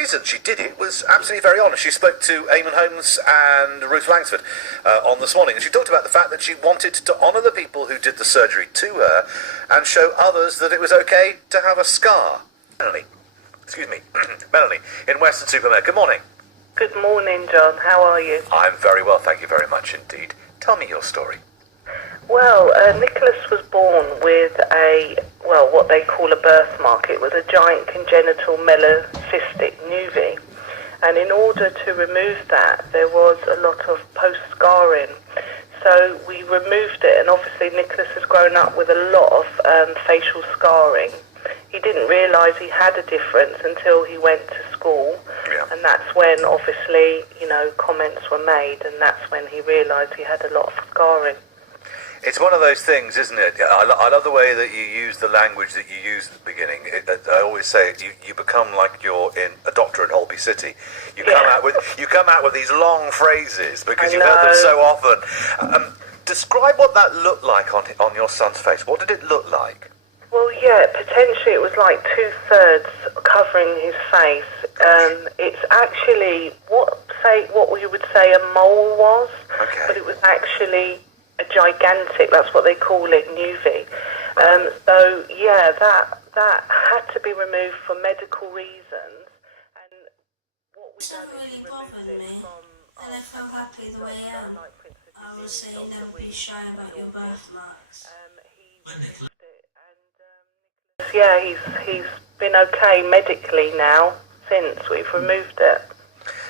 reason she did it was absolutely very honest. She spoke to Eamon Holmes and Ruth Langsford on this morning, and she talked about the fact that she wanted to honour the people who did the surgery to her and show others that it was okay to have a scar. Melanie, Melanie, in Weston-super-Mare. Good morning. Good morning, John. How are you? I'm very well, thank you very much indeed. Tell me your story. Well, Nicholas was born with what they call a birthmark. It was a giant congenital melocystic nevus. And in order to remove that, there was a lot of post-scarring. So we removed it, and obviously Nicholas has grown up with a lot of facial scarring. He didn't realise he had a difference until he went to school. Yeah. And that's when, obviously, comments were made, and that's when he realised he had a lot of scarring. It's one of those things, isn't it? I love the way that you use the language that you use at the beginning. I always say you become like you're in a doctor in Holby City. You come out with these long phrases because you've heard them so often. Describe what that looked like on your son's face. What did it look like? Well, yeah, potentially it was like 2/3 covering his face. It's actually what we would say a mole was, but it was actually a gigantic, that's what they call it, nevus. So yeah, that had to be removed for medical reasons. And what we done is we removed it from. And I felt happy the way I am. I was saying don't be shy about your birthmarks. Yeah, he's been okay medically now since we've removed it.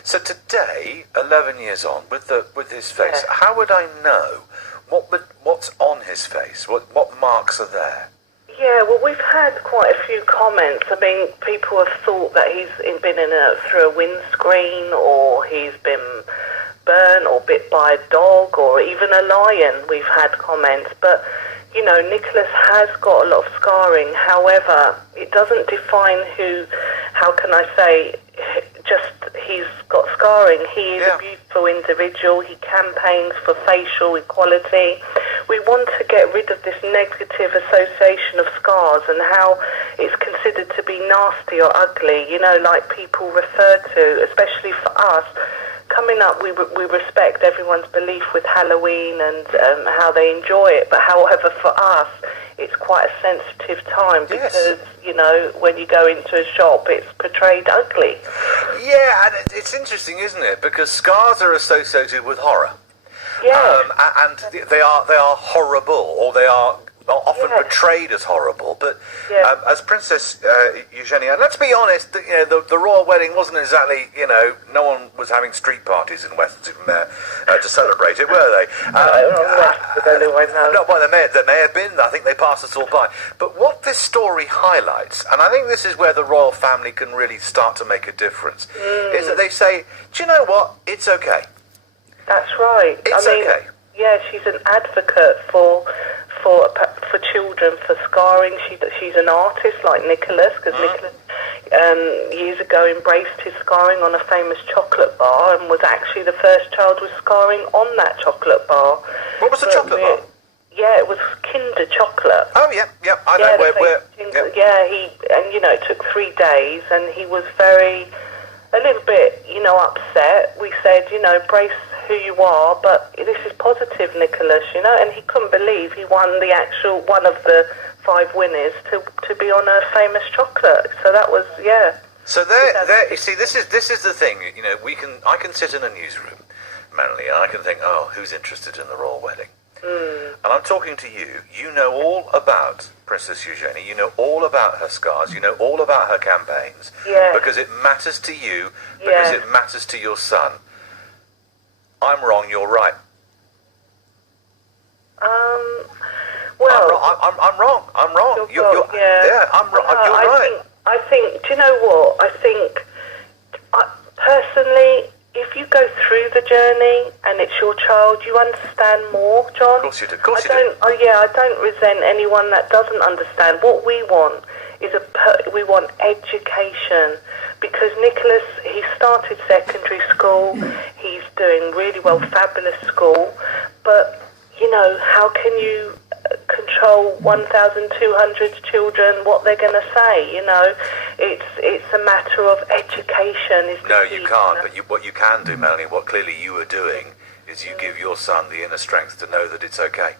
So today, 11 years on, with his face, how would I know what's on his face? What marks are there? Yeah, well, we've had quite a few comments. I mean, people have thought that he's been through a windscreen, or he's been burnt or bit by a dog, or even a lion. We've had comments, but Nicholas has got a lot of scarring. However, it doesn't define how can I say, just he's got scarring. He is a beautiful individual. He campaigns for facial equality. We want to get rid of this negative association of scars and how it's considered to be nasty or ugly, like people refer to, especially for us. Coming up, we respect everyone's belief with Halloween and how they enjoy it. But however, for us, it's quite a sensitive time because, when you go into a shop, it's portrayed ugly. Yeah, and it's interesting, isn't it? Because scars are associated with horror. Yeah. And they are horrible, or they are often portrayed as horrible. But as Princess Eugenia, let's be honest, the royal wedding wasn't exactly, no one was having street parties in Weston-super-Mare to celebrate it, were they? No, well, they may have been. I think they passed us all by. But what this story highlights, and I think this is where the royal family can really start to make a difference, is that they say, do you know what? It's okay. That's right. It's okay. Yeah, she's an advocate for children, for scarring. She's an artist like Nicholas, because Nicholas years ago embraced his scarring on a famous chocolate bar and was actually the first child with scarring on that chocolate bar. What was the chocolate bar? Yeah, it was Kinder chocolate. Oh, yeah, I know where. Yeah, it took 3 days, and he was a little bit, upset. We said, embrace who you are, but this is positive, Nicholas, and he couldn't believe he won one of the 5 winners to be on a famous chocolate. So that was, So there, you see, this is the thing, I can sit in a newsroom, Manly, and I can think, who's interested in the royal wedding? And I'm talking to you. You know all about Princess Eugenie. You know all about her scars. You know all about her campaigns. Yeah. Because it matters to you. Because it matters to your son. I'm wrong. You're right. Well, I'm wrong. I'm wrong. You're I'm wrong. You're right. I think. Do you know what? I think personally, if you go through the journey and it's your child, you understand more, John. Of course you do. I don't resent anyone that doesn't understand. What we want is we want education, because Nicholas, he started secondary school. He's doing really well, fabulous school. But how can you control 1,200 children, what they're going to say? it's a matter of education. No, you can't. But what you can do, Melanie, what clearly you are doing, is you give your son the inner strength to know that it's okay.